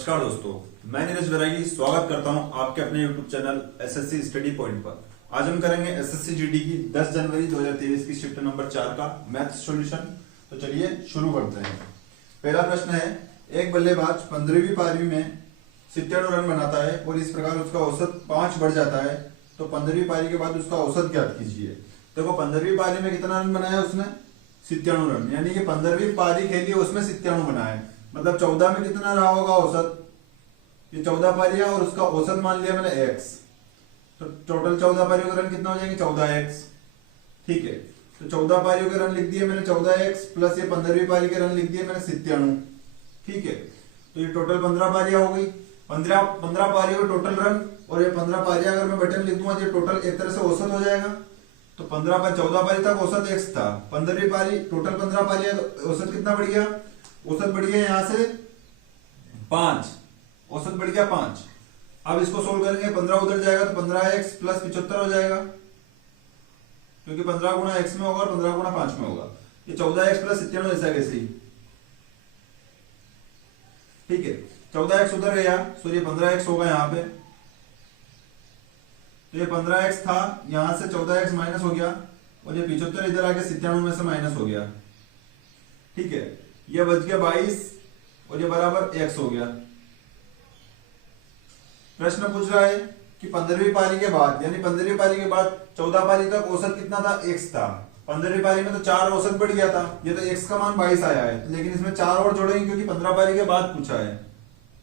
नमस्कार दोस्तों, मैं नीरज वैरागी स्वागत करता हूं आपके अपने YouTube channel SSC study point पर। आज हम करेंगे एसएससी जीडी की 10 जनवरी 2023 की शिफ्ट नंबर 4 का मैथ सॉल्यूशन। तो चलिए शुरू करते हैं। पहला प्रश्न है, एक बल्लेबाज 15वीं पारी में 97 रन बनाता है और इस प्रकार उसका औसत 5 बढ़ जाता है, तो 15वीं पारी के बाद उसका औसत ज्ञात कीजिए। देखो 15वीं पारी में कितना रन बनाया उसने? 97 रन, यानी कि 15वीं पारी खेली उसमें 97 बनाए, मतलब 14 में कितना रहा होगा औसत? ये 14 पारियां और उसका औसत मान लिया मैंने x, तो टोटल 14 पारियों के रन कितना हो जाएंगे? 14x। ठीक है, तो 14 पारियों के रन लिख दिए मैंने 14x प्लस ये 15वीं पारी के रन लिख दिए मैंने 97। ठीक है, तो ये टोटल 15 पारियां हो गई। 15 पारियों के टोटल रन, और ये 15 पारियां अगर मैं बटन लिख दूंगा तो ये टोटल एक तरह से औसत हो जाएगा। तो 14 पारी तक औसत x था, 15वीं पारी टोटल 15 पारियां, औसत कितना बढ़ गया? औसत बढ़ गया यहाँ से 5, औसत बढ़ गया 5। अब इसको सोल्व करेंगे, 15 उधर जाएगा तो 15x प्लस 75 हो जाएगा, क्योंकि 15 गुना x में होगा और 15 गुना 5 में होगा। ये 14x प्लस 97 ऐसा कैसे ही? ठीक है, 14x उधर गया, सो ये 15x होगा यहाँ पे। तो ये 15x था, यहां से 14x माइनस हो गया और ये 75 इधर आके 97 में से माइनस हो गया। ठीक है, ये बच गया 22 और ये बराबर x हो गया। प्रश्न पूछ रहा है कि 15वीं पारी के बाद, यानी 15वीं पारी के बाद 14 पारी तक औसत कितना था? x था। 15वीं पारी में तो 4 औसत बढ़ गया था, ये तो x का मान 22 आया है, लेकिन इसमें 4 और जोड़ेंगे क्योंकि 15 पारी के बाद पूछा है।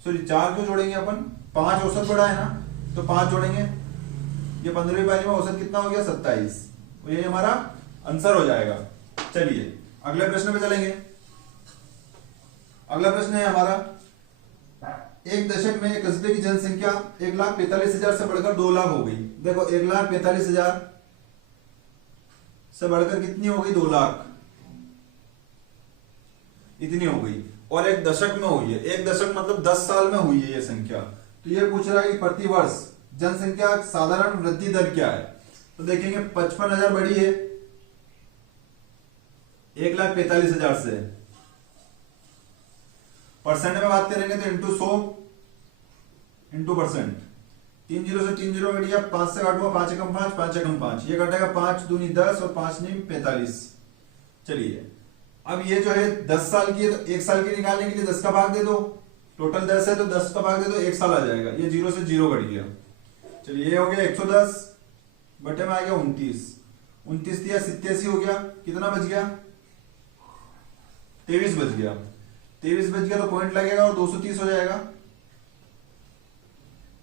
सॉरी, 4 क्यों जोड़ेंगे अपन? 5 औसत बढ़ा है ना, तो 5 जोड़ेंगे। ये 15वीं पारी में औसत कितना हो गया? 27, और ये हमारा आंसर हो जाएगा। चलिए अगले प्रश्न पे चलेंगे। अगला प्रश्न है हमारा, एक दशक में एक कस्बे की जनसंख्या 1,45,000 से बढ़कर 2 लाख हो गई। देखो 1,45,000 से बढ़कर कितनी हो गई? 2 लाख, इतनी हो गई, और एक दशक में हुई है। एक दशक मतलब 10 साल में हुई है ये संख्या। तो ये पूछ रहा है कि प्रति वर्ष जनसंख्या साधारण वृद्धि दर क्या है? तो देखेंगे 55,000 बढ़ी है 1,45,000 से। परसेंट में बात करेंगे तो इंटू 100 इंटू परसेंट, 3 0 से 3 0 कट गया, 5 से काटूंगा, 5 एकम 5, 5 एकम 5, ये कटेगा 5 दूनी 10 और 5 नीम 45। चलिए अब ये जो है 10 साल की है, तो 1 साल की निकालने के लिए 10 का भाग दे दो। टोटल 10 है तो 10 का भाग दे दो, 1 साल आ जाएगा। ये 0 से 0 कट गया। चलिए ये हो गया 110 बटे में आ गया 29, 29 दिया 87 हो गया। कितना बच गया? 23 बच गया। 23 बच गया तो पॉइंट लगेगा और 230 हो जाएगा।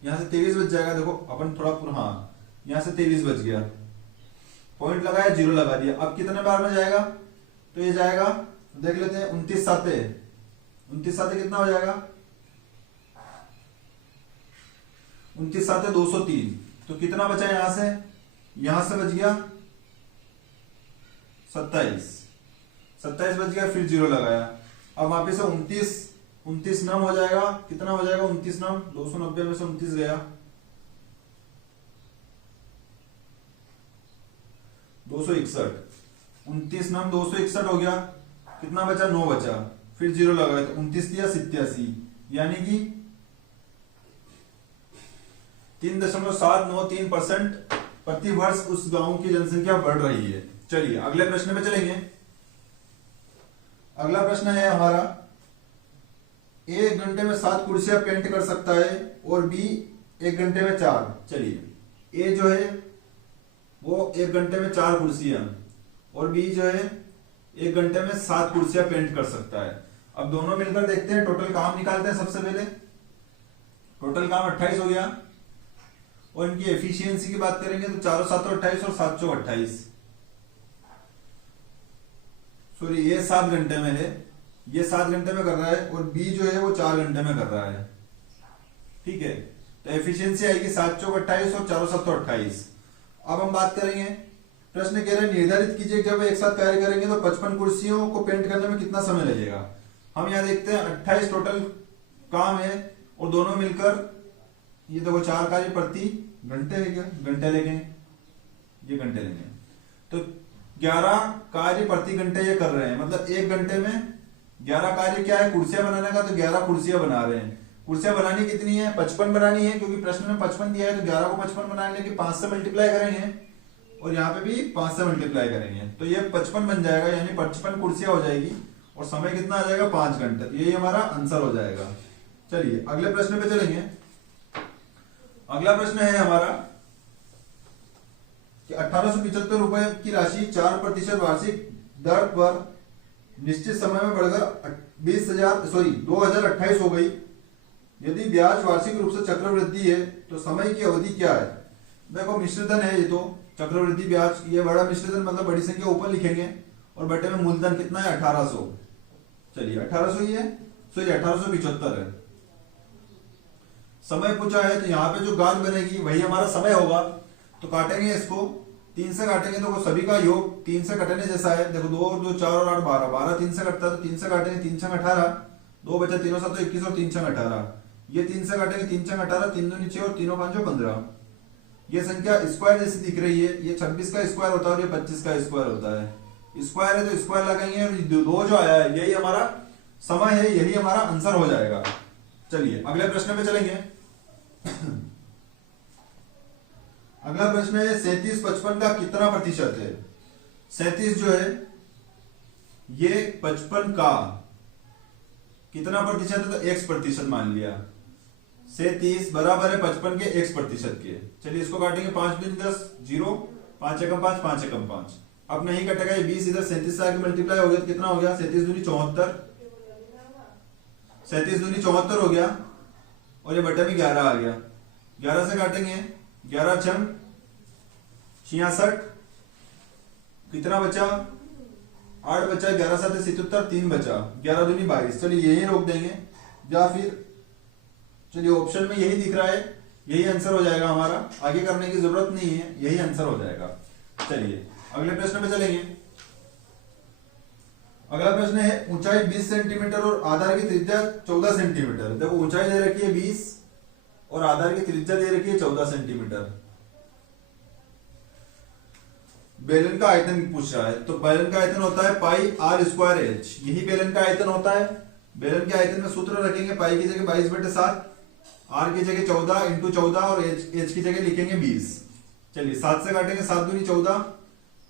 यहां से 23 बच जाएगा। देखो अपन थोड़ा, हाँ यहां से 23 बच गया, पॉइंट लगाया, 0 लगा दिया। अब कितने बार में जाएगा? तो ये जाएगा, देख लेते हैं, 29 साते, 29 साते कितना हो जाएगा? 29 साते 203। तो कितना बचा यहां से? यहां से बच गया 27, 27 बच गया, फिर 0 लगाया। अब वापिस से 29 नम हो जाएगा। कितना हो जाएगा? 29 नम, 290 में से 29 गया, 261। 29 नम 261 हो गया। कितना बचा? 9 बचा, फिर 0 लगाया तो 29 दिया 87, यानी कि 3.793% प्रति वर्ष उस गांव की जनसंख्या बढ़ रही है। चलिए अगले प्रश्न पे चलेंगे। अगला प्रश्न है हमारा, एक घंटे में 7 कुर्सियां पेंट कर सकता है और बी 1 घंटे में 4। चलिए ए जो है वो 1 घंटे में 4 कुर्सियां, और बी जो है 1 घंटे में 7 कुर्सियां पेंट कर सकता है। अब दोनों मिलकर देखते हैं, टोटल काम निकालते हैं। सबसे पहले टोटल काम 28 हो गया, और इनकी एफिशिएंसी की बात करेंगे तो 4 7 28 और 7 28। सॉरी, ये 7 घंटे में है, ये 7 घंटे में कर रहा है, और बी जो है वो 4 घंटे में कर रहा है। ठीक है, तो एफिशिएंसी आएगी 7 चौक 28 और 4 7 28। अब हम बात करेंगे, प्रश्न कह रहे हैं निर्धारित कीजिए जब एक साथ कार्य करेंगे तो 55 कुर्सियों को पेंट करने में कितना समय लगेगा। हम यहाँ देखते हैं 28 टोटल काम है, और दोनों मिलकर ये देखो 4 कार्य प्रति घंटे है, क्या घंटे लेंगे, ये घंटे लेंगे, तो 11 कार्य प्रति घंटे ये कर रहे हैं। मतलब 1 घंटे में 11 कार्य क्या है? कुर्सियां बनाने का, तो 11 कुर्सियां बना रहे हैं। कुर्सियां बनानी कितनी है, 55 बनानी है, क्योंकि प्रश्न में 55 दिया है तो 11 को 55 बनाने के 5 से मल्टीप्लाई करेंगे और यहाँ पे भी 5 से मल्टीप्लाई करेंगे तो ये 55 बन जाएगा, यानी 55 कुर्सियां हो जाएगी और समय कितना आ जाएगा 5 घंटे। तो यही हमारा आंसर हो जाएगा। चलिए अगले प्रश्न पे चलेंगे। अगला प्रश्न है हमारा कि 1875 रुपए की राशि 4% वार्षिक दर पर निश्चित समय में बढ़कर 2028 हो गई। यदि ब्याज वार्षिक रूप से चक्रवृद्धि है तो समय की अवधि क्या है। देखो मिश्रधन है ये, तो चक्रवृद्धि ब्याज, ये बड़ा मिश्रधन मतलब बड़ी संख्या ऊपर लिखेंगे और बटे में मूलधन कितना है 1800। चलिए 1800 ही है, सॉरी 1875 है। समय पूछा है तो यहाँ पे जो गाज बनेगी वही हमारा समय होगा। तो काटेंगे इसको, 3 से काटेंगे तो सभी का योग 3 से कटने जैसा है। देखो 2 और 2 4 और 8 12, 12 3 से कटता है तो 3 से काटेंगे, 3 छंग 18, 2 बचा 3 7 21 और 3 छंग 18। ये 3 से काटेंगे, 3 छंग 18, 3 2 6 और 3 5 15। ये संख्या स्क्वायर जैसी दिख रही है, ये 26 का स्क्वायर होता है और ये 25 का स्क्वायर होता है। स्क्वायर है तो स्क्वायर लगाएंगे और 2 जो आया है यही हमारा समय है, यही हमारा आंसर हो जाएगा। चलिए अगले प्रश्न पे चलेंगे। अगला प्रश्न है 37 55 का कितना प्रतिशत है। 37 जो है ये 55 का कितना प्रतिशत है, तो x% मान लिया। 37 बराबर है 55 के x% के। चलिए इसको काटेंगे, 5 दूनी 10, 0, 5 एकम 5, 5 एकम 5। अब नहीं कटेगा, ये 20 इधर 37 से आगे मल्टीप्लाई हो गया तो कितना हो गया, 37 दूनी 74, 37 दूनी 74 हो गया और ये बटे में 11 आ गया। 11 से काटेंगे, 11 छंग 66, कितना बचा 8 बचा, 11 7 77, 3 बचा, 11 दूनी 22। चलिए यही रोक देंगे या फिर चलिए ऑप्शन में यही दिख रहा है, यही आंसर हो जाएगा हमारा, आगे करने की जरूरत नहीं है, यही आंसर हो जाएगा। चलिए अगले प्रश्न पे चलेंगे। अगला प्रश्न है ऊंचाई 20 सेंटीमीटर और आधार की त्रिज्या 14 सेंटीमीटर। देखो ऊंचाई दे रखी है 20 और आधार की त्रिज्या दे रखी है 14 सेंटीमीटर। बेलन का आयतन पूछ रहा है, तो बेलन का आयतन होता है पाई r स्क्वायर h, यही बेलन का आयतन होता है। बेलन के आयतन में सूत्र रखेंगे, पाई की जगह 22/7, r की जगह 14 इंटू 14 और h की जगह लिखेंगे 20। चलिए 7 से काटेंगे, 7 दूनी 14,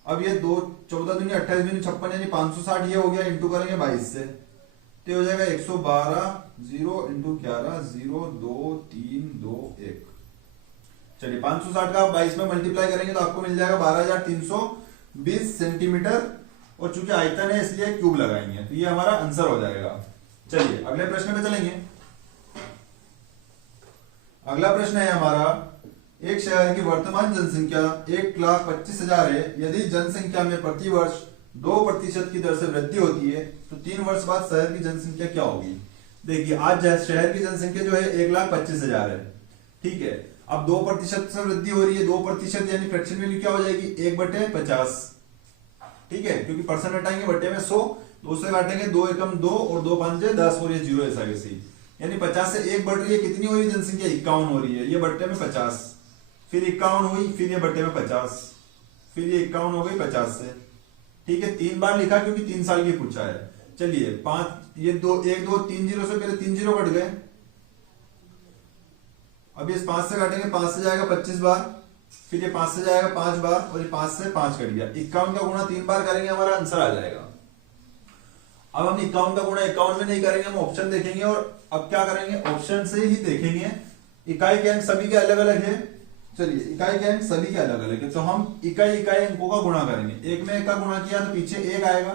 अब ये 2 14 दूनी 28 दूनी 56 यानी 560 ये हो गया, इंटू करेंगे 22 से तो हो जाएगा 112, 0 इंटू 11, 0 2 3 2 1। चलिए 560 का 22 में मल्टीप्लाई करेंगे तो आपको मिल जाएगा 12,320 सेंटीमीटर और चूंकि आयतन है इसलिए क्यूब लगाएंगे तो ये हमारा आंसर हो जाएगा। चलिए अगले प्रश्न पे चलेंगे। अगला प्रश्न है हमारा, एक शहर की वर्तमान जनसंख्या 1,25,000 है। यदि जनसंख्या में प्रति वर्ष 2% की दर से वृद्धि होती है तो 3 वर्ष बाद शहर की जनसंख्या क्या होगी। देखिए आज शहर की जनसंख्या जो है 1,25,000 है, ठीक है। अब 2% से वृद्धि हो रही है, 2% यानी फ्रैक्शन वैल्यू क्या हो जाएगी 1/50, ठीक है, क्योंकि परसेंट हटाएंगे बटे में 100, 2 से काटेंगे 2 एकम 2 और 2 5 10 और ये 0 ऐसा वैसे, यानी 50 से 1 बढ़ रही है, कितनी हो रही है जनसंख्या 51 हो रही है, ये बटे में 50, फिर 51 हुई, फिर ये बटे में 50, फिर ये 51 हो गई 50 से, ठीक है। 3 बार लिखा क्योंकि 3 साल की पूछा है। चलिए 5 ये 2 1 2 3 0 से पहले 3 0 कट गए, अब इस 5 से काटेंगे, 5 से जाएगा 25 बार, फिर ये 5 से जाएगा 5 बार और ये 5 से 5 कट गया। 51 का गुणा 3 बार करेंगे हमारा आंसर आ जाएगा। अब हम 51 का गुणा 51 में नहीं करेंगे, हम ऑप्शन देखेंगे और अब क्या करेंगे ऑप्शन से ही देखेंगे। इकाई के अंक सभी के अलग अलग है, चलिए इकाई के अंक सभी के अलग अलग है तो हम इकाई इकाई अंकों का गुणा करेंगे। 1 में 1 का गुणा किया तो पीछे 1 आएगा,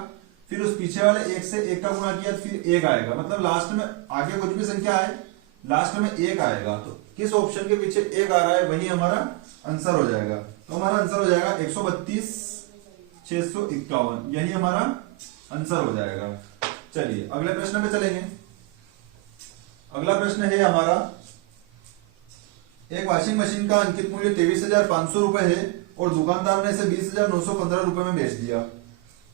फिर उस पीछे वाले 1 से 1 का गुणा किया तो फिर 1 आएगा, मतलब लास्ट में आगे कुछ भी संख्या आए लास्ट में 1 आएगा। तो किस ऑप्शन के पीछे 1 आ रहा है वही हमारा आंसर हो जाएगा। तो हमारा आंसर हो जाएगा 132,651, यही हमारा आंसर हो जाएगा। चलिए अगले प्रश्न पे चलेंगे। अगला प्रश्न है हमारा, एक वॉशिंग मशीन का अंकित मूल्य 23,500 रुपए है और दुकानदार ने इसे 20,915 रुपए में बेच दिया।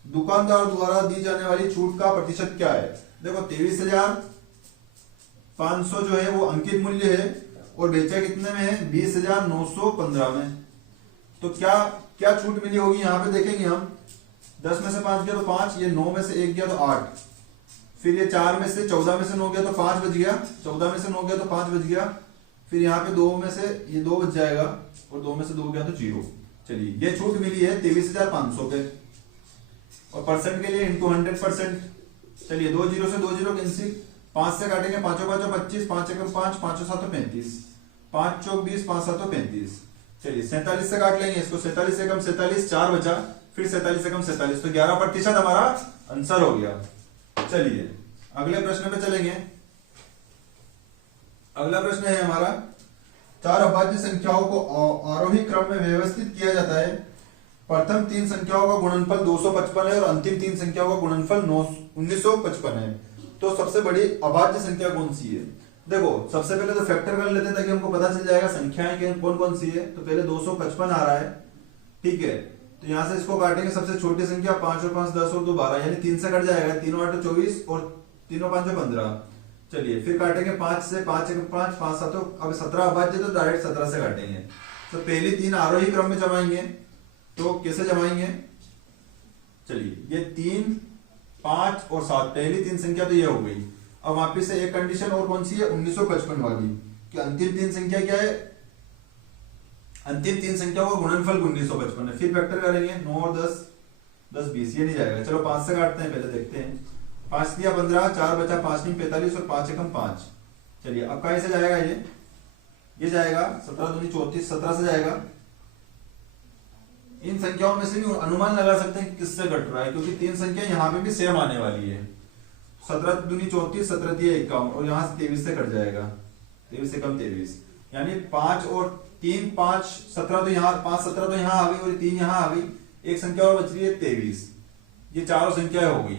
दुकानदार द्वारा दी जाने वाली छूट का प्रतिशत क्या है। देखो 23,500 जो है वो अंकित मूल्य है और बेचा कितने में है 20,915 में, तो क्या क्या छूट मिली होगी यहाँ पे देखेंगे हम। 10 में से 5 गया तो 5, ये 9 में से 1 गया तो 8, फिर ये 4 में से 14 में से 9 गया तो 5 बच गया, 14 में से 9 गया तो 5 बच गया, फिर यहाँ पे 2 में से ये 2 बच जाएगा और 2 में से 2 गया तो 0। चलिए ये छूट मिली है 23,500 पे, और परसेंट के लिए इंटू 100%। चलिए 2 जीरो से 2 जीरो कैंसिल, 5 से काटेंगे, 5 5 25, 5 एकम 5, 5 7 35, 5 चौक 20, 5 7 35। चलिए 47 से काट लेंगे इसको, 47 एकम 47, 4 बचा, फिर 47 एकम 47, तो 11% हमारा आंसर हो गया। चलिए अगले प्रश्न पे चलेंगे। अगला प्रश्न है हमारा, 4 अभाज्य संख्याओं को आरोही क्रम में व्यवस्थित किया जाता है। प्रथम 3 संख्याओं का गुणनफल 255 है और अंतिम 3 संख्याओं का गुणनफल 1955 है। तो सबसे बड़ी अभाज्य संख्या कौन सी है? देखो सबसे पहले तो फैक्टर कर लेते हैं ताकि हमको पता चल जाएगा संख्याएं कौन कौन सी है। तो पहले 255 आ रहा है, ठीक है, तो यहां से इसको काटेंगे, सबसे छोटी संख्या 5 और 5 10 और 2 12, यानी 3 से कट जाएगा, 3 8 24 और 3 5 15। चलिए फिर काटेंगे 5 से, 5 1 5, 5 7, अब 17 अभाज्य तो डायरेक्ट 17 से काटेंगे। तो पहली 3 आरोही क्रम में जमाएंगे, तो कैसे जमाएंगे? चलिए ये 3 5 और 7, पहली 3 संख्या तो ये हो गई। अब वापिस से एक कंडीशन और कौन सी है, 1955 वाली, कि अंतिम 3 संख्या क्या है, अंतिम 3 संख्याओं का गुणनफल 1955 है। फिर फैक्टर करेंगे, 9 और 10 10 20, ये नहीं जाएगा। चलो 5 से काटते हैं, पहले देखते हैं, 5 दिया 15, 4 बचा, 5 नहीं 45 और 5 एकम 5। चलिए अब कैसे जाएगा ये जाएगा 17 दूनी 34, 17 से जाएगा। इन संख्याओं में से भी अनुमान लगा सकते हैं कि किससे कट रहा है, क्योंकि 3 संख्या यहाँ पे भी सेम आने वाली है। 17 दूनी 34, 17 दिया 51 और यहाँ से 23 से कट जाएगा, 23 से कम 23, यानी 5 और 3 5 17 तो यहाँ, 5 17 तो यहाँ आ गई और 3 यहाँ आ गई, एक संख्या और बच रही है 23। ये चारों संख्याएं हो गई,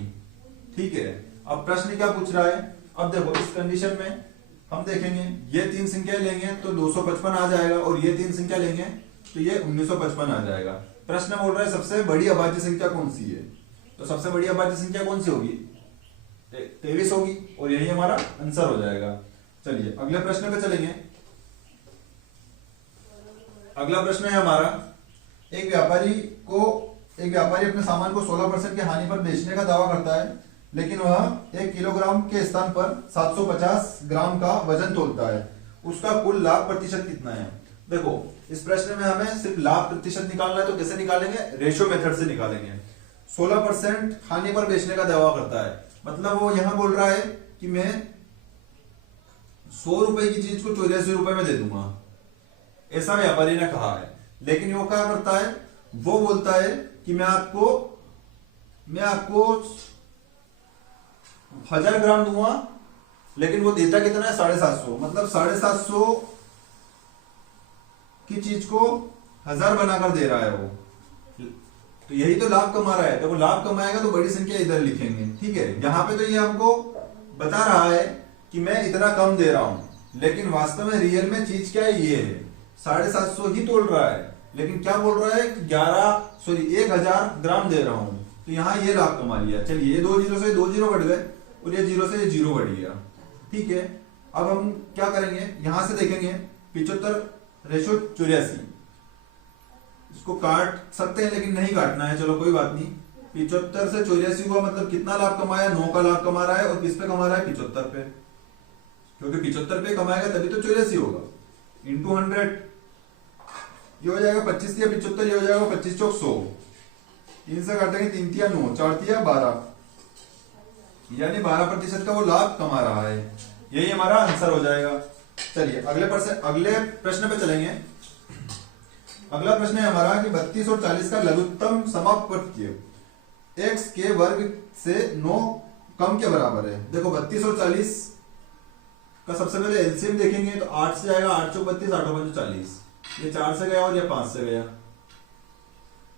ठीक है। अब प्रश्न क्या पूछ रहा है? अब देखो इस कंडीशन में हम देखेंगे, ये 3 संख्या लेंगे तो 255 आ जाएगा और ये 3 संख्या लेंगे तो ये 1955 आ जाएगा। प्रश्न बोल रहा है सबसे बड़ी अभाज्य संख्या कौन सी है, तो सबसे बड़ी अभाज्य संख्या कौन सी होगी? 23 होगी और यही हमारा आंसर हो जाएगा। चलिए अगले प्रश्न पे चलेंगे। अगला प्रश्न है हमारा, एक व्यापारी अपने सामान को 16% की हानि पर बेचने का दावा करता है, लेकिन वह 1 किलोग्राम के स्थान पर 750 ग्राम का वजन तोलता है। उसका कुल लाभ प्रतिशत कितना है? देखो इस प्रश्न में हमें सिर्फ लाभ प्रतिशत निकालना है, तो कैसे निकालेंगे? रेशियो मेथड से निकालेंगे। 16% हानि पर बेचने का दावा करता है, मतलब वो यहां बोल रहा है कि मैं 100 रुपए की चीज को 84 रुपए में दे दूंगा, ऐसा व्यापारी ने कहा है। लेकिन वो क्या करता है, वो बोलता है कि मैं आपको 1000 ग्राम दूंगा, लेकिन वो देता कितना है? 750, मतलब 750 की चीज को 1000 बनाकर दे रहा है वो, तो यही तो लाभ कमा रहा है। तो वो लाभ कमाएगा तो बड़ी संख्या इधर लिखेंगे, ठीक है। यहां पे तो ये हमको बता रहा है कि मैं इतना कम दे रहा हूं, लेकिन वास्तव में रियल में चीज क्या है, ये है 750 ही तोल रहा है, लेकिन क्या बोल रहा है 1000 ग्राम दे रहा हूं, तो यहां ये लाभ कमा लिया। चलिए ये 2 जीरो से 2 जीरो कट गए और ये 0 से ये 0 बढ़ गया, ठीक है। अब हम क्या करेंगे, यहां से देखेंगे 75 रेशो 84, इसको काट सकते हैं लेकिन नहीं काटना है, चलो कोई बात नहीं। 75 से 84 हुआ, मतलब कितना लाभ कमाया? 9 का लाभ कमा रहा है, और किस पे कमा रहा है? 75 पे, क्योंकि 75 पे कमाएगा तभी तो 84 होगा। इंटू 100, ये हो जाएगा 25 या 75, ये हो जाएगा 25 चौक 100, 3 से काटेंगे 3 तिया 9, 4 तिया 12, यानी 12% का वो लाभ कमा रहा है, यही हमारा आंसर हो जाएगा। चलिए अगले प्रश्न पे चलेंगे। अगला प्रश्न है हमारा कि 32 और 40 का लघुत्तम समापवर्तीय x के वर्ग से 9 कम के बराबर है। देखो 32 और 40 का सबसे पहले एलसीएम देखेंगे, तो 8 से जाएगा, 8 चौक 32, 8 5 40, ये 4 से गया और ये 5 से गया,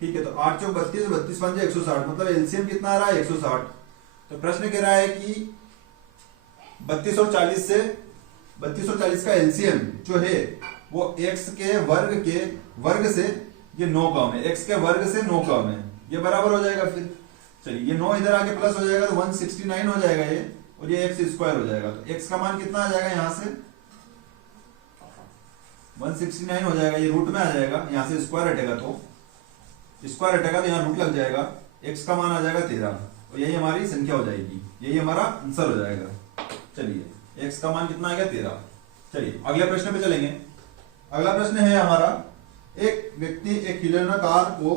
ठीक है। तो 8 चौक 32, 32 5 160, मतलब एलसीएम कितना आ रहा है? 160। तो प्रश्न कह रहा है कि 32 और 40 का एलसीएम जो है वो x के वर्ग से ये 9 कम है, x के वर्ग से 9 कम है, ये बराबर हो जाएगा। फिर चलिए ये 9 इधर आके प्लस हो जाएगा तो 169 हो जाएगा ये, और ये x स्क्वायर हो जाएगा। तो x का मान कितना आ जाएगा? यहां से 169 हो जाएगा, ये रूट में आ जाएगा, यहां से स्क्वायर हटेगा तो यहाँ रूट लग जाएगा, x का मान आ जाएगा 13। और यही हमारी संख्या हो जाएगी, यही हमारा आंसर हो जाएगा। चलिए x का मान कितना आ गया 13। चलिए अगले प्रश्न पे चलेंगे। अगला प्रश्न है हमारा, एक व्यक्ति एक खिलौना कार को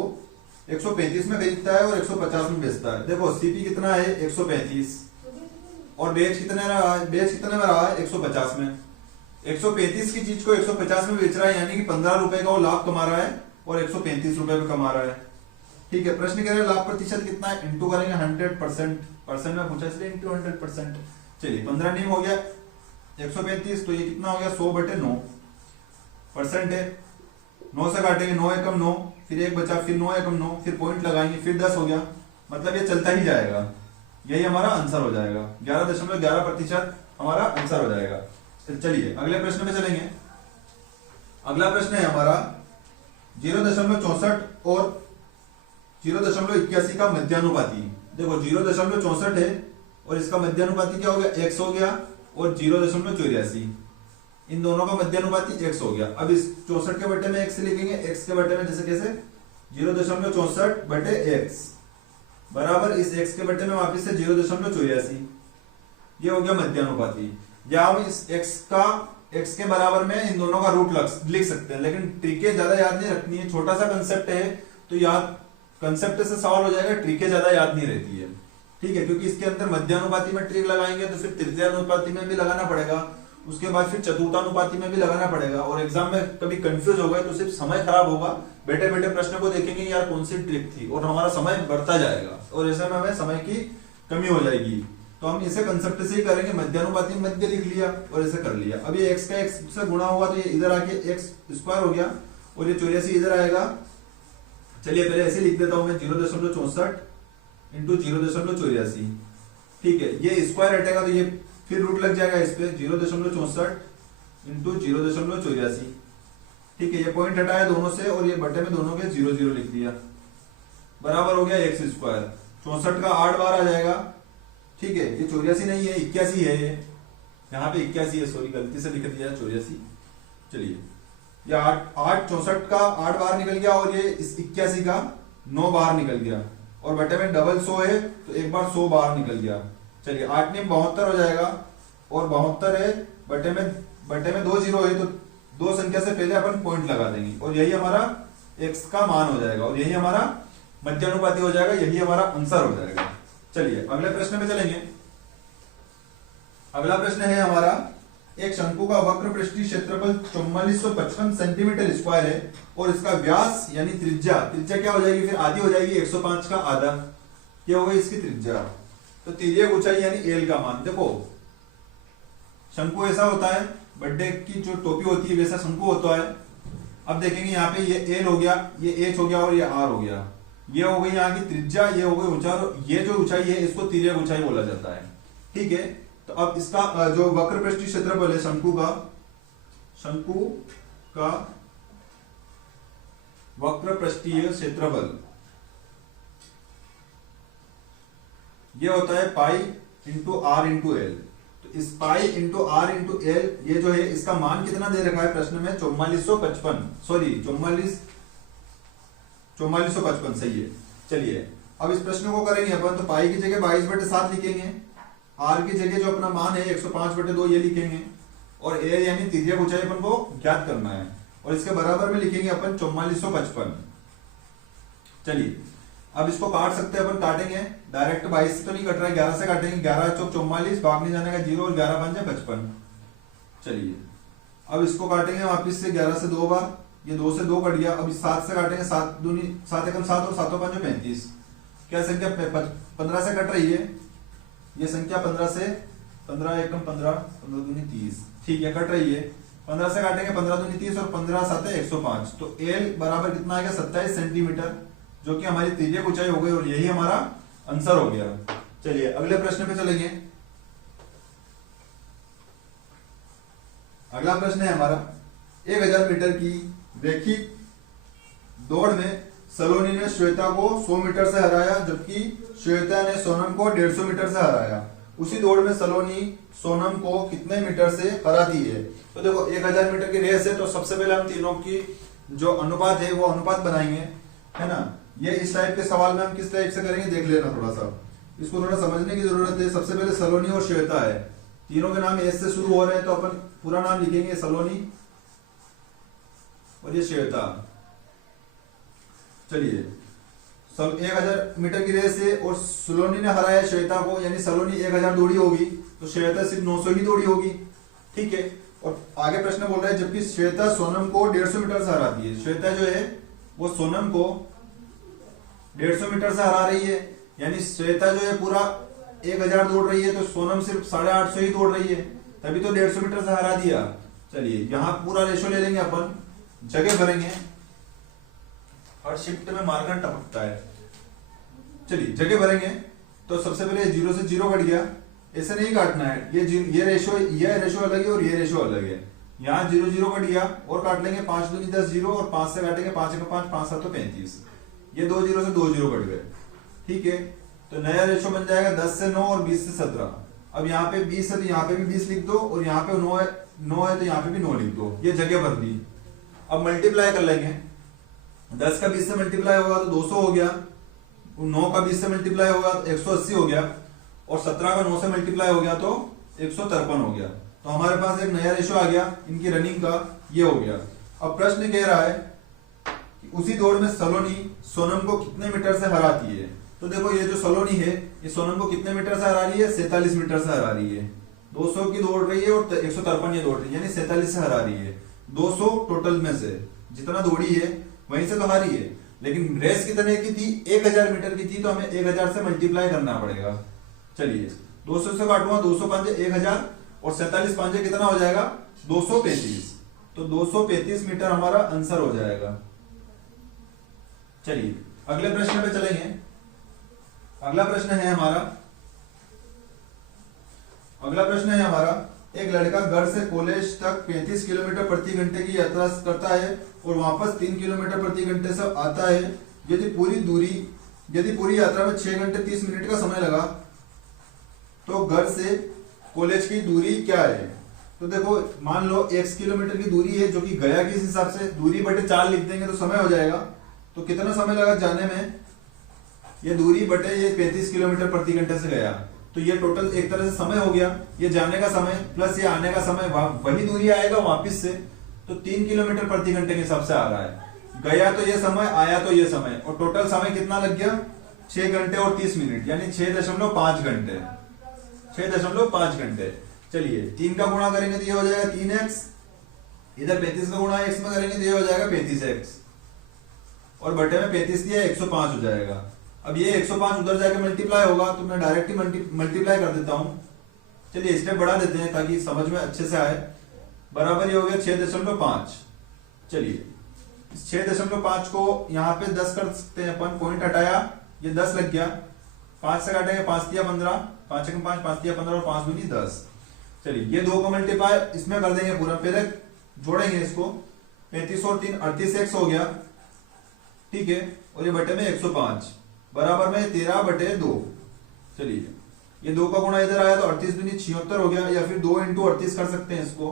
135 में बेचता है और 150 में बेचता है। देखो सीपी कितना है 135 और बेच कितने में रहा है 150 में। 135 की चीज को 150 में बेच रहा है, यानी कि 15 रुपए का वो लाभ कमा रहा है और 135 रुपए में कमा रहा है। ठीक है, प्रश्न कह रहे हैं लाभ प्रतिशत कितना है, इंटू करेंगे 100%, परसेंट में पूछा इसलिए इंटू 100%। चलिए 15 नियम हो गया 135, तो ये कितना हो गया 100/9 परसेंट है। 9 से काटेंगे 9 एकम 9, फिर 1 बचा, फिर 9 एकम 9, फिर पॉइंट लगाएंगे, फिर 10 हो गया, मतलब ये चलता ही जाएगा, यही हमारा आंसर हो जाएगा। 11.11% हमारा आंसर हो जाएगा। चलिए अगले प्रश्न में चलेंगे। अगला प्रश्न है हमारा 0.64 और 0.81 का मध्यानुपाती। देखो 0.64 है और इसका मध्यानुपाती क्या हो गया x हो गया, और 0.84 इन दोनों का मध्यानुपाती x हो गया। अब इस 64 के बटे में x लिखेंगे, x के बटे में जैसे कैसे 0.64/x बराबर इस x के बटे में वापिस से 0.84, ये हो गया मध्यानुपाती। या हम इस x के बराबर में इन दोनों का रूट लिख सकते हैं, लेकिन ट्रिकें ज्यादा याद नहीं रखनी है, छोटा सा कंसेप्ट है तो याद कंसेप्ट से सवाल हो जाएगा, ट्रिकें ज्यादा याद नहीं रहती है। ठीक है, क्योंकि इसके अंदर मध्यानुपाती में ट्रिक लगाएंगे तो फिर तृतीयानुपाती में भी लगाना पड़ेगा, उसके बाद फिर चतुर्थानुपाती में भी लगाना पड़ेगा, और एग्जाम में कभी कंफ्यूज हो गए तो सिर्फ समय खराब होगा। बैठे बैठे प्रश्न को देखेंगे यार कौन सी ट्रिक थी, और हमारा समय बढ़ता जाएगा और ऐसे में हमें समय की कमी हो जाएगी। तो हम इसे कंसेप्ट से ही करेंगे, मध्यानुपाती में मध्य लिख लिया और ऐसे कर लिया। अब ये x का x से गुणा हुआ तो ये इधर आके x² हो गया और ये 84 इधर आएगा। चलिए पहले ऐसे लिख देता हूं मैं 0.64 इंटू 0.84। ठीक है, ये स्क्वायर हटेगा तो ये फिर रूट लग जाएगा इस पे 0.64 इंटू 0.84। ठीक है, ये पॉइंट हटाया दोनों से और ये बटे में दोनों के 0 लिख दिया, बराबर हो गया x²। 64 का 8 बार आ जाएगा। ठीक है, ये 84 नहीं है 81 है, ये यहाँ पे 81 है, सॉरी गलती से लिख दिया 84। चलिए ये 8 64 का 8 बाहर निकल गया और ये इस 81 का 9 बाहर निकल गया, और बटे में डबल 100 है तो एक बार 100 बाहर निकल गया। चलिए 8 ने 72 हो जाएगा, और 72 है बटे में 2 0 है तो दो संख्या से पहले अपन पॉइंट लगा देंगे, और यही हमारा x का मान हो जाएगा और यही हमारा मध्यानुपाती हो जाएगा, यही हमारा आंसर हो जाएगा। चलिए अगले प्रश्न पे चलेंगे। अगला प्रश्न है हमारा, एक शंकु का वक्र पृष्ठीय क्षेत्रफल 4455 सेंटीमीटर स्क्वायर है और इसका व्यास यानी त्रिज्या क्या हो जाएगी, फिर आधी हो जाएगी 105 का आधा, क्या होगा इसकी त्रिज्या। तो तिर्यक ऊंचाई यानी एल का मान, देखो शंकु ऐसा होता है, बर्थडे की जो टोपी होती है वैसा शंकु होता है। अब देखेंगे यहाँ पे ये एल हो गया, ये एच हो गया और ये आर हो गया, ये हो गई यहाँ की त्रिज्या, ये हो गई ऊंचाई, ये जो ऊंचाई है इसको तिर्यक ऊंचाई बोला जाता है। ठीक है, तो अब इसका जो वक्र पृष्ठीय क्षेत्रफल है शंकु का वक्र पृष्ठीय क्षेत्रफल ये होता है pi into R into L. तो इस pi into R into L ये जो है इसका मान कितना दे रखा है प्रश्न में 4455, सॉरी 4455 सही है। चलिए अब इस प्रश्न को करेंगे अपन, तो पाई की जगह 22/7 लिखेंगे, आर की जगह जो अपना मान है 105/2 ये लिखेंगे, और ए यानी तिर्यक ऊंचाई अपन को ज्ञात करना है, और इसके बराबर में लिखेंगे अपन 4455। चलिए अब इसको काट सकते हैं अपन, काटेंगे डायरेक्ट 22 से तो नहीं कट रहा है, 11 से काटेंगे, 11 चौक 44, भागने जाने का 0 और 11 5 55। चलिए अब इसको काटेंगे वापिस से 11 से 2 बार, ये 2 से 2 कट गया। अब 7 से काटेंगे, 7 दूनी 7 एकम 7 और 7 5 35। क्या संख्या 15 से कट रही है, ये संख्या 15 से 15 एकम 15 15 दूनी 30। ठीक है, कट रही है, 15 से काटेंगे 15 दूनी 30 और 15 7 105। तो एल बराबर कितना आएगा 27 सेंटीमीटर, जो कि हमारी तिर्यक ऊंचाई हो गई और यही हमारा आंसर हो गया। चलिए अगले प्रश्न पे चलेंगे। अगला प्रश्न है हमारा, 1000 मीटर की रैखिक दौड़ में सलोनी ने श्वेता को 100 मीटर से हराया, जबकि श्वेता ने सोनम को 150 मीटर से हराया। उसी दौड़ में सलोनी सोनम को कितने मीटर से हराती है। तो देखो 1000 मीटर की रेस है, तो सबसे पहले हम तीनों की जो अनुपात है वो अनुपात बनाएंगे, है ना। ये इस टाइप के सवाल में हम किस टाइप से करेंगे देख लेना थोड़ा सा। इसको थोड़ा समझने की जरूरत है। सबसे पहले सलोनी और श्वेता है, तीनों के नाम एस से शुरू हो रहे हैं, तो अपन पूरा नाम लिखेंगे सलोनी और ये श्वेता। चलिए 1000 मीटर की रेस है और सलोनी ने हराया श्वेता को, यानी सलोनी 1000 दौड़ी होगी तो श्वेता सिर्फ 900 ही दौड़ी होगी। ठीक है, और आगे प्रश्न बोल रहा है जबकि श्वेता सोनम को 150 मीटर से हराती है। श्वेता जो है वो सोनम को 150 मीटर से हरा रही है, यानी श्वेता जो है पूरा 1000 दौड़ रही है तो सोनम सिर्फ 850 ही दौड़ रही है, तभी तो 150 मीटर से हरा दिया। चलिए यहाँ पूरा रेशो ले लेंगे अपन, जगह भरेंगे, हर शिफ्ट में मार्कर टपकता है। चलिए जगह भरेंगे, तो सबसे पहले 0 से 0 कट गया, ऐसे नहीं काटना है, ये रेशो अलग है और ये रेशो अलग है। यहाँ 0 0 कट गया और काट लेंगे 5 दूनी 10 0 और 5 से काटेंगे 5 1 5 5 7 35, ये 2 0 से 2 0 कट गए। ठीक है, तो नया रेशो बन जाएगा 10 से 9 और 20 से 17। अब यहाँ पे 20 है तो यहाँ पे भी 20 लिख दो और यहाँ पे 9 है तो यहाँ पे भी 9 लिख दो, ये जगह भर दी। अब मल्टीप्लाई कर लेंगे, 10 का 20 से मल्टीप्लाई होगा तो 200 हो गया, 9 का 20 से मल्टीप्लाई होगा तो 180 हो गया, और 17 का 9 से मल्टीप्लाई हो गया तो 153 हो गया। तो हमारे पास एक नया रेशो आ गया इनकी रनिंग का, ये हो गया। अब प्रश्न कह रहा है कि उसी दौड़ में सलोनी सोनम को कितने मीटर से हराती है। तो देखो ये जो सलोनी है ये सोनम को कितने मीटर से हरा रही है, 47 मीटर से हरा रही है। 200 की दौड़ रही है और 153 ये दौड़ रही है, यानी 47 से हरा रही है। 200 टोटल में से जितना दौड़ी है वहीं से तो हारी है, लेकिन रेस कितने की थी, 1000 मीटर की थी, तो हमें 1000 से मल्टीप्लाई करना पड़ेगा। चलिए 200 से काटूंगा, 200 पांचे 1000 और 47 पांचे कितना हो जाएगा, 235। तो 235 मीटर हमारा आंसर हो जाएगा। चलिए अगले प्रश्न पे चलेंगे। अगला प्रश्न है हमारा एक लड़का घर से कॉलेज तक 35 किलोमीटर प्रति घंटे की यात्रा करता है और वापस 3 किलोमीटर प्रति घंटे से आता है। यदि पूरी यात्रा में 6 घंटे 30 मिनट का समय लगा तो घर से कॉलेज की दूरी क्या है। तो देखो मान लो x किलोमीटर की दूरी है जो कि गया किस हिसाब से, दूरी बटे 4 लिख देंगे तो समय हो जाएगा। तो कितना समय लगा जाने में, ये दूरी बटे ये 35 किलोमीटर प्रति घंटे से गया, तो ये टोटल एक तरह से समय हो गया। ये जाने का समय प्लस ये आने का समय, वही दूरी आएगा वापिस से, तो 3 किलोमीटर प्रति घंटे के हिसाब से आ रहा है। गया तो ये समय, आया तो ये समय, और टोटल समय कितना लग गया, 6 घंटे और 30 मिनट, यानी 6.5 घंटे। 6.5 घंटे। चलिए 3 का गुणा करेंगे तो ये हो जाएगा 3x, इधर 35 का गुणा x में करेंगे तो ये हो जाएगा 35x, और बटे में 35 दिया 105 हो जाएगा। अब ये 105 उधर जाके मल्टीप्लाई होगा तो मैं डायरेक्ट ही मल्टीप्लाई कर देता हूं। चलिए स्टेप बढ़ा देते हैं ताकि समझ में अच्छे से आए। बराबर ये हो गया 6.5। चलिए 6.5 को यहाँ पे 10 कर सकते हैं अपन, पॉइंट हटाया, ये 10 लग गया। 5 से काटेंगे, 5 दिया 15, 5 1 5, 5 दिया 15 और 5 दूनी 10। चलिए ये 2 को मल्टीप्लाई इसमें कर देंगे पूरा, पहले जोड़ेंगे इसको, 35 और 3 38x हो गया। ठीक है, और ये बटे में 105 बराबर में 13/2। चलिए ये 2 का गुणा इधर आया तो 38 दूनी 76 हो गया, या फिर 2 इंटू 38 कर सकते हैं इसको,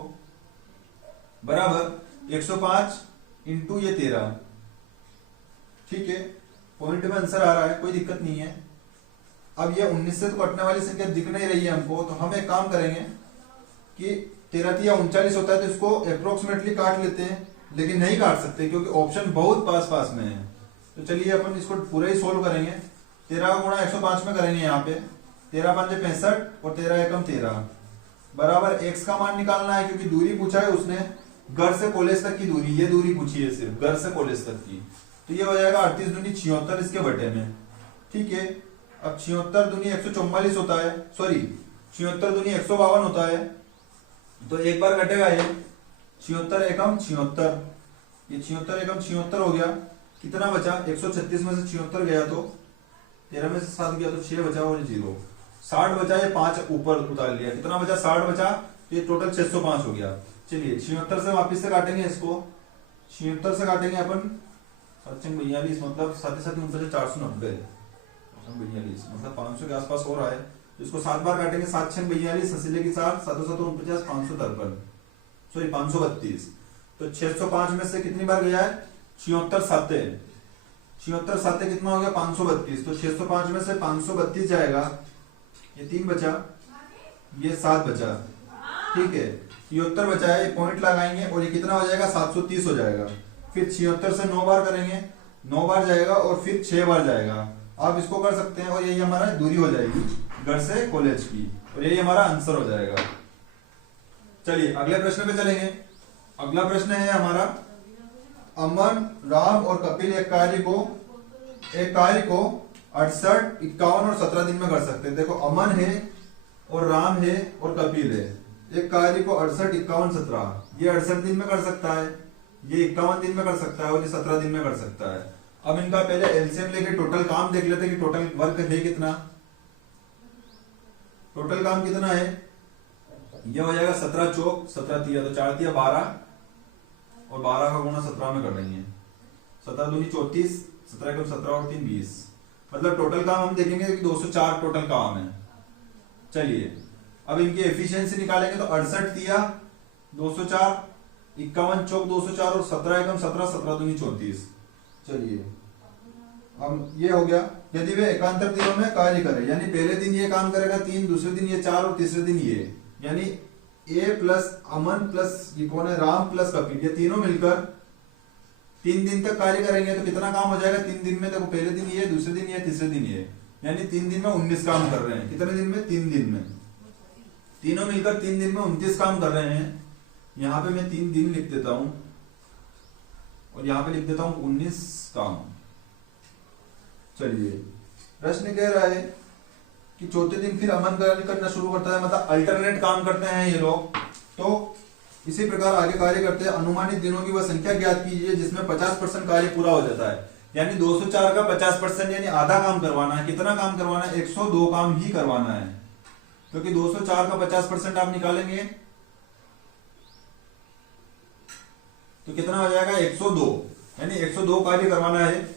बराबर 105 इंटू ये 13। ठीक है, पॉइंट में आंसर आ रहा है, कोई दिक्कत नहीं है। अब ये 19 से तो कटने वाली संख्या दिख नहीं रही है हमको, तो हम एक काम करेंगे कि 13 या 39 होता है तो इसको अप्रोक्सीमेटली काट लेते हैं, लेकिन नहीं काट सकते क्योंकि ऑप्शन बहुत पास में है। तो चलिए अपन इसको पूरा ही सोल्व करेंगे। 13 का गुणा 105 में करेंगे, यहाँ पे 13 5 65 और 13 एकम 13 बराबर x का मान निकालना है क्योंकि दूरी पूछा है उसने, घर से कॉलेज तक की दूरी, ये दूरी पूछी है सिर्फ घर से कॉलेज तक की, तो ये हो जाएगा 38 दूनी 76 इसके बटे में। ठीक है, अब 76 दूनी 144 होता है, सॉरी 76 दूनी 152 होता है, तो एक बार कटेगा ये 76 एकम 76, ये 76 एकम 76 हो गया। कितना बचा, 136 में से 76 गया तो 13 में से 7 गया तो 6 बचा और 0, 60 बचा, ये 5 ऊपर उतार लिया, कितना बचा 60 बचा, तो ये टोटल 605 हो गया। चलिए 76 से वापस से काटेंगे इसको, 76 से काटेंगे अपन 742 मतलब 7 490 मतलब 500 के आसपास हो रहा है, तो इसको 7 बार काटेंगे, 7 6 42 80 के साथ 7 7 49 553 सॉरी 532, तो 605 में से कितनी बार गया है 76 7, 76 सात कितना हो गया 532, तो 605 में से 532 जाएगा, ये 3 बचा, ये 7 बचा, ठीक है। 76 बचा है, ये पॉइंट लगाएंगे और ये कितना हो जाएगा 730 हो जाएगा। फिर 76 से 9 बार करेंगे, 9 बार जाएगा और फिर 6 बार जाएगा। आप इसको कर सकते हैं और यही हमारा दूरी हो जाएगी घर से कॉलेज की, और यही हमारा आंसर हो जाएगा। चलिए अगले प्रश्न पे चलेंगे। अगला प्रश्न है हमारा, अमन, राम और कपिल एक कार्य को 68, 51 और 17 दिन में कर सकते हैं। देखो अमन है और राम है और कपिल है, एक कार्य को 68, 51, 17, ये 68 दिन में कर सकता है, ये 51 दिन में कर सकता है और ये 17 दिन में कर सकता है। अब इनका पहले एलसीएम लेके टोटल काम देख लेते हैं कि टोटल वर्क है कितना। टोटल काम कितना है, ये हो जाएगा 17 चौक 17 तिया, तो 4 तिया 12 और 12 का गुणा 17 में कर रही है, 17 दूनी 34, 17 कम 17 और 3 20, मतलब टोटल काम हम देखेंगे कि 204 टोटल काम है। चलिए अब इनकी एफिशिएंसी निकालेंगे, तो 68 तिया 204, 51 चौक 204 और 17 एकम 17, 17 दूनी 34। चलिए अब ये हो गया। यदि वे एकांतर दिनों में कार्य करें, यानी पहले दिन ये काम करेगा 3, दूसरे दिन ये 4 और तीसरे दिन ये, यानी ए प्लस अमन प्लस ये कौन है राम प्लस कपिल, ये तीनों मिलकर 3 दिन तक कार्य करेंगे तो कितना काम हो जाएगा 3 दिन में। देखो पहले दिन ये, दूसरे दिन ये, तीसरे दिन ये, यानी 3 दिन में 19 काम कर रहे हैं। कितने दिन में 3 दिन में, तीनों मिलकर 3 दिन में 29 काम कर रहे हैं। यहां पे मैं 3 दिन लिख देता हूं और यहां पे लिख देता हूं 19 काम। चलिए प्रश्न कह रहा है कि चौथे दिन फिर अमन करना शुरू करता है, मतलब अल्टरनेट काम करते हैं ये लोग। तो इसी प्रकार आगे कार्य करते हैं। अनुमानित दिनों की वह संख्या ज्ञात कीजिए जिसमें 50% कार्य पूरा हो जाता है, यानी 204 का 50% यानी आधा काम करवाना है। कितना काम करवाना है, 102 काम ही करवाना है, क्योंकि 204 का 50% आप निकालेंगे तो कितना हो जाएगा 102, यानी 102 कार्य करवाना है।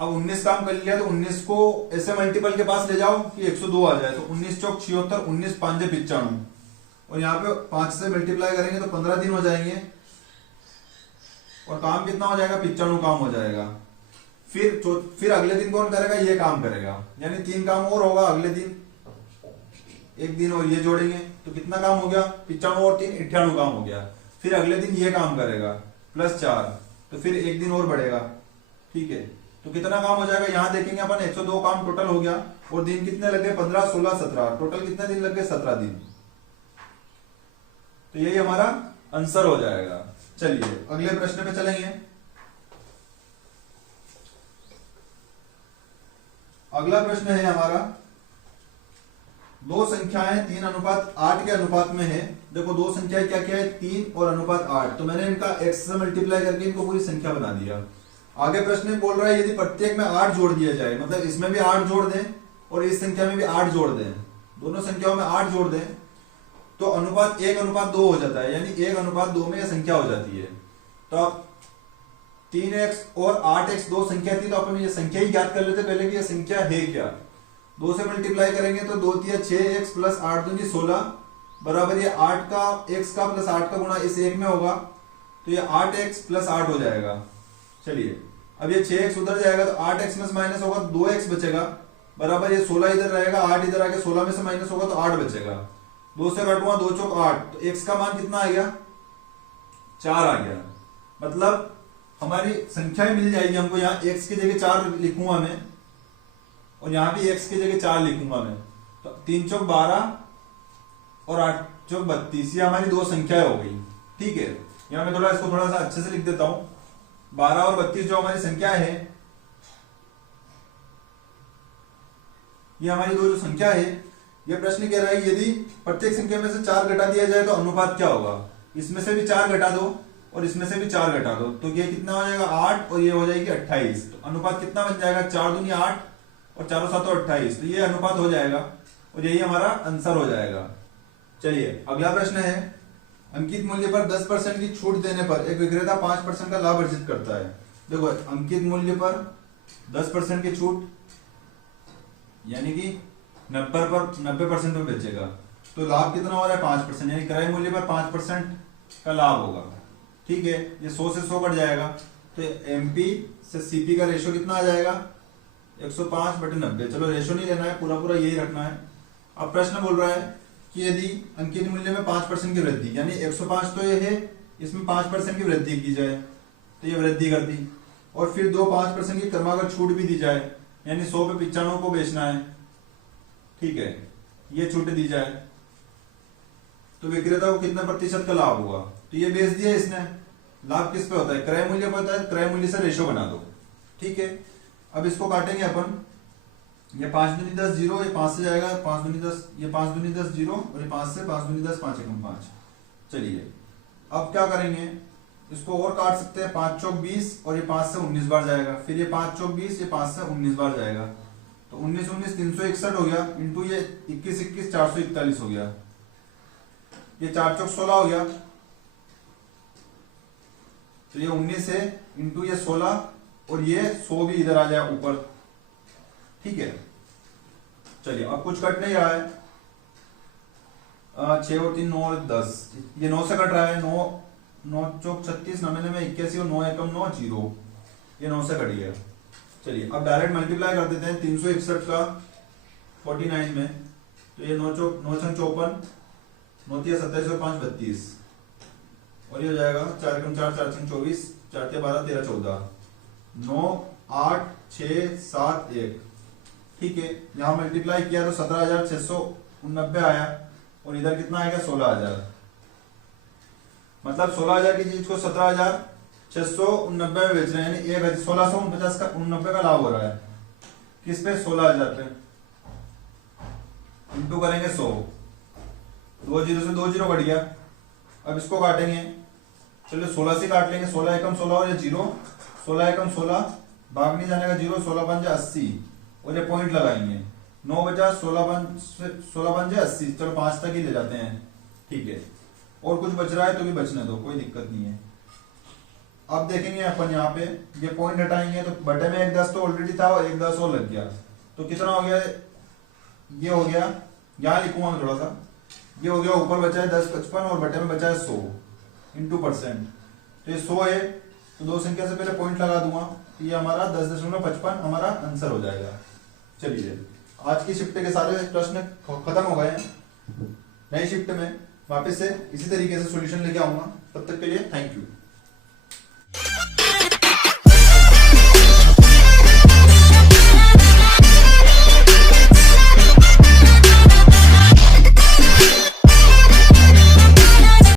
अब 19 काम कर लिया तो 19 को ऐसे मल्टीपल के पास ले जाओ कि 102 आ जाए, तो 19 चौक 76, 19 पांचे 95 और यहाँ पे 5 से मल्टीप्लाई करेंगे तो 15 दिन हो जाएंगे और काम कितना हो जाएगा 95 काम हो जाएगा। फिर अगले दिन कौन करेगा, ये काम करेगा, यानी 3 काम और होगा अगले दिन, एक दिन और ये जोड़ेंगे तो कितना काम हो गया 95 और 3 98 काम हो गया। फिर अगले दिन ये काम करेगा +4, तो फिर एक दिन और बढ़ेगा, ठीक है। तो कितना काम हो जाएगा यहाँ देखेंगे अपन 102 काम टोटल हो गया और दिन कितने लग गए 15, 16, 17, टोटल कितने दिन लग गए 17 दिन। तो यही हमारा आंसर हो जाएगा। चलिए अगले प्रश्न पे चलेंगे। अगला प्रश्न है हमारा, दो संख्याएं 3:8 के अनुपात में है। देखो दो संख्याएं क्या क्या है 3 और अनुपात 8, तो मैंने इनका x से मल्टीप्लाई करके इनको पूरी संख्या बना दिया। आगे प्रश्न में बोल रहा है यदि प्रत्येक में 8 जोड़ दिया जाए, मतलब इसमें भी 8 जोड़ दें और इस संख्या में भी 8 जोड़ दें, दोनों संख्याओं में 8 जोड़ दें तो अनुपात 1:2 हो जाता है, यानी 1:2 में यह संख्या हो जाती है। तो अब 3x और 8x दो संख्या थी, तो अपन ये संख्या ही ज्ञात कर लेते पहले कि यह संख्या है क्या। 2 से मल्टीप्लाई करेंगे तो 2 तिया 6x प्लस 8 दूनी 16 बराबर ये 8 का x का प्लस 8 का गुणा इस एक में होगा, तो ये 8x प्लस 8 हो जाएगा। चलिए अब ये 6x उधर जाएगा तो 8x में से माइनस होगा 2x बचेगा, बराबर ये 16 इधर रहेगा, 8 इधर आके 16 में से माइनस होगा तो 8 बचेगा। 2 से कटूंगा 2 चौक 8, तो x का मान कितना आ गया 4 आ गया। मतलब हमारी संख्या मिल जाएगी हमको, यहाँ x की जगह 4 लिखूंगा मैं और यहाँ भी x की जगह 4 लिखूंगा मैं, तो 3 चौक 12 और 8 चौक 32, ये हमारी दो संख्याएं हो गई, ठीक है। यहाँ मैं इसको थोड़ा सा अच्छे से लिख देता हूं। 12 और 32 जो हमारी संख्या है, ये हमारी दो जो संख्या है, ये प्रश्न कह रहा है यदि प्रत्येक संख्या में से 4 घटा दिया जाए तो अनुपात क्या होगा। इसमें से भी 4 घटा दो और इसमें से भी 4 घटा दो, तो ये कितना हो जाएगा 8 और ये हो जाएगी 28, तो अनुपात कितना बन जाएगा 4 दूनी 8 और 4 7 28, तो ये अनुपात हो जाएगा और यही हमारा आंसर हो जाएगा। चलिए अगला प्रश्न है, अंकित मूल्य पर 10% की छूट देने पर एक विक्रेता 5% का लाभ अर्जित करता है। देखो अंकित मूल्य पर 10% की छूट यानी कि 90% में बेचेगा, तो लाभ कितना हो रहा है 5%, यानी क्रय मूल्य पर 5% का लाभ होगा, ठीक है। ये 100 से 100 बढ़ जाएगा, तो एमपी से सीपी का रेशियो कितना आ जाएगा 105/90। चलो रेशियो नहीं लेना है, पूरा पूरा यही रखना है। अब प्रश्न बोल रहा है कि यदि अंकित मूल्य में 5% की वृद्धि, यानी 105 तो ये है, इसमें 5% की वृद्धि की जाए तो ये वृद्धि कर दी, और फिर दो 5% की क्रमागत छूट भी दी जाए, यानी 100 पे 95 को बेचना है, ठीक है, ये छूट दी जाए, तो विक्रेता को कितना प्रतिशत का लाभ हुआ। तो ये बेच दिया इसने, लाभ किस पे होता है, क्रय मूल्य पे होता है, क्रय मूल्य से रेशो बना दो, ठीक है। अब इसको काटेंगे अपन, ये 5 दूनी 10 0, ये 5 से जाएगा 5 दूनी 10, ये 5 दूनी 10 0, और ये 5 से 5 दूनी 10 5 एकम 5। चलिए अब क्या करेंगे, इसको और काट सकते हैं, 5 चौक 20, और ये 5 से 19 बार जाएगा, फिर ये 5 चौक 20, ये 5 से 19 बार जाएगा, तो 19 19 361 हो गया, इंटू ये 21 21 441 हो गया, ये 4 चौक 16 हो गया, तो ये 19 है, इंटू ये 16, और ये 100 भी इधर आ जाए ऊपर, ठीक है। चलिए अब कुछ कट नहीं रहा है, 6 और 3 9 और 10, ये 9 से कट रहा है, 9 9 चौक 36, 9 में 81, और 9 एकम 9 0, ये 9 से कट गया। चलिए अब डायरेक्ट मल्टीप्लाई कर देते हैं 361 का 49 में, तो ये 9 चौक 9 छंग 54, 9 तिया 27 और 5 32, और ये हो जाएगा 4 एकम 4 4 छंग 24, 4 तिया 12 13 14, 9 8 6 7 1, ठीक है। यहां मल्टीप्लाई किया तो 17,689 आया, और इधर कितना आएगा 16,000, मतलब 16,000 की चीज को 17,689 में बेच रहे हैं, यानी 1649 का 89 का लाभ हो रहा है, किस पे 16,000 पे, इंटू करेंगे 100, 2 जीरो से 2 जीरो कट गया। अब इसको काटेंगे, चलो 16 से काट लेंगे, 16 एकम 16 और ये 0, 16 एकम 16, भाग नहीं जाने का 0, 16 पंजे 80, और ये पॉइंट लगाएंगे, 9 बचा 16 पंजे 80, चलो 5 तक ही ले जाते हैं, ठीक है। और कुछ बच रहा है तो भी बचने दो, कोई दिक्कत नहीं है। अब देखेंगे अपन यहाँ पे, ये पॉइंट हटाएंगे तो बटे में 1 10 तो ऑलरेडी था, और 1 10 और लग गया, तो कितना हो गया, ये हो गया, यहाँ लिखूंगा मैं थोड़ा सा, ये हो गया, ऊपर बचा है 10 55, और बटे में बचा है 100 इंटू %, तो ये 100 है, तो दो संख्या से पहले पॉइंट लगा दूंगा, तो ये हमारा 10.55 हमारा आंसर हो जाएगा। चलिए आज की शिफ्ट के सारे प्रश्न खत्म हो गए हैं, नई शिफ्ट में वापस से इसी तरीके से सॉल्यूशन लेके आऊंगा, तब तक के लिए थैंक यू।